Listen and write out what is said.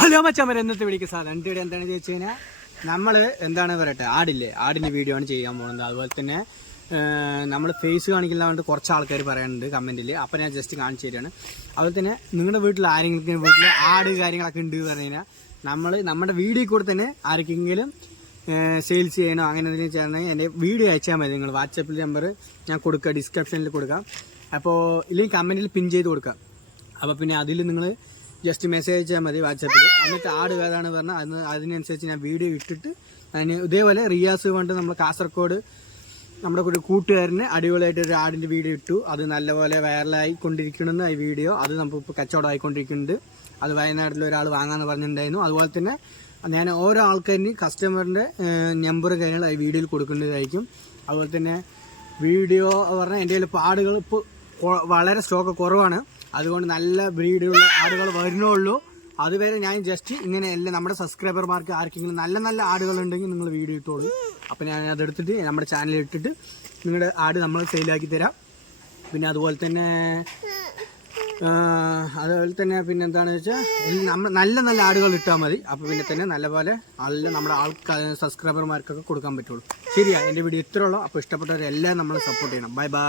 Hello മച്ചാമര എന്നത്തെ വിളിക്കുക sir രണ്ട് ഇവിടെ എന്താണ് ചോദിച്ചു കഴിഞ്ഞാൽ നമ്മൾ എന്താണ് പറയട്ടെ ആടില്ലേ? ആടിന്റെ വീഡിയോ ആണ് ചെയ്യാൻ പോകുന്നത്. അതുപോലെ തന്നെ നമ്മൾ ഫേസ് കാണിക്കുന്നതുകൊണ്ട് കുറച്ച് ആൾക്കാർ പറയാനുണ്ട് കമന്റിൽ അപ്പം ഞാൻ ജസ്റ്റ് കാണിച്ചു തരികയാണ് അതുപോലെ തന്നെ നിങ്ങളുടെ വീട്ടിൽ ആരെങ്കിലും വീട്ടിൽ ആട് കാര്യങ്ങളൊക്കെ ഉണ്ട് എന്ന് പറഞ്ഞു കഴിഞ്ഞാൽ നമ്മൾ നമ്മുടെ വീഡിയോ കൂടെ തന്നെ ആർക്കെങ്കിലും സെയിൽസ് ചെയ്യണോ അങ്ങനെ എന്തെങ്കിലും ചെയ്യണമെങ്കിൽ എന്റെ വീഡിയോ അയച്ചാൽ മതി. നിങ്ങൾ വാട്സപ്പിൽ നമ്പർ ഞാൻ കൊടുക്കുക ഡിസ്ക്രിപ്ഷനിൽ കൊടുക്കാം. അപ്പോൾ ഇല്ലെങ്കിൽ കമന്റിൽ പിൻ ചെയ്ത് കൊടുക്കാം. അപ്പോൾ പിന്നെ അതിൽ നിങ്ങൾ ജസ്റ്റ് മെസ്സേജ് അയച്ചാൽ മതി വാട്സാപ്പിൽ എന്നിട്ട് ആട് ഏതാണ് പറഞ്ഞാൽ അന്ന് അതിനനുസരിച്ച് ഞാൻ വീഡിയോ ഇട്ടിട്ട് അതിന് ഇതേപോലെ റിയാസ് കൊണ്ട് നമ്മൾ കാസർഗോഡ് നമ്മുടെ ഒരു കൂട്ടുകാരന് അടിപൊളിയായിട്ട് ഒരു ആടിന്റെ വീഡിയോ ഇട്ടു. അത് നല്ലപോലെ വൈറലായി കൊണ്ടിരിക്കണമെന്ന് ഈ വീഡിയോ അത് നമുക്ക് ഇപ്പോൾ കച്ചവടം ആയിക്കൊണ്ടിരിക്കുന്നുണ്ട്. അത് വയനാട്ടിൽ ഒരാൾ വാങ്ങാമെന്ന് പറഞ്ഞിട്ടുണ്ടായിരുന്നു. അതുപോലെ തന്നെ ഞാൻ ഓരോ ആൾക്കാരിന് കസ്റ്റമറിന്റെ നമ്പറും കാര്യങ്ങളും ഈ വീഡിയോയിൽ കൊടുക്കേണ്ടതായിരിക്കും അതുപോലെ തന്നെ വീഡിയോ പറഞ്ഞാൽ എന്റെ കയ്യിൽ പാടുകൾ ഇപ്പോൾ വളരെ സ്റ്റോക്ക് കുറവാണ്. അതുകൊണ്ട് നല്ല ബ്രീഡുള്ള ആടുകൾ വരുന്നുള്ളൂ അതുവരെ ഞാൻ ജസ്റ്റ് ഇങ്ങനെ എല്ലാം നമ്മുടെ സബ്സ്ക്രൈബർമാർക്ക് ആർക്കെങ്കിലും നല്ല നല്ല ആടുകൾ ഉണ്ടെങ്കിൽ നിങ്ങൾ വീഡിയോ ഇട്ടോളൂ. അപ്പോൾ ഞാൻ അതെടുത്തിട്ട് നമ്മുടെ ചാനലിൽ ഇട്ടിട്ട് നിങ്ങളുടെ ആട് നമ്മൾ സെയിലാക്കി തരാം. പിന്നെ അതുപോലെ തന്നെ അതുപോലെ തന്നെ പിന്നെ എന്താണെന്ന് വെച്ചാൽ നമ്മൾ നല്ല നല്ല ആടുകൾ ഇട്ടാൽ മതി. അപ്പോൾ പിന്നെ തന്നെ നല്ലപോലെ നല്ല നമ്മുടെ ആൾക്കാർ സബ്സ്ക്രൈബർമാർക്കൊക്കെ കൊടുക്കാൻ പറ്റുള്ളൂ. ശരിയാ എന്റെ വീഡിയോ ഇത്രയുള്ളൂ അപ്പോൾ ഇഷ്ടപ്പെട്ടവരെല്ലാം നമ്മൾ സപ്പോർട്ട് ചെയ്യണം. Bye bye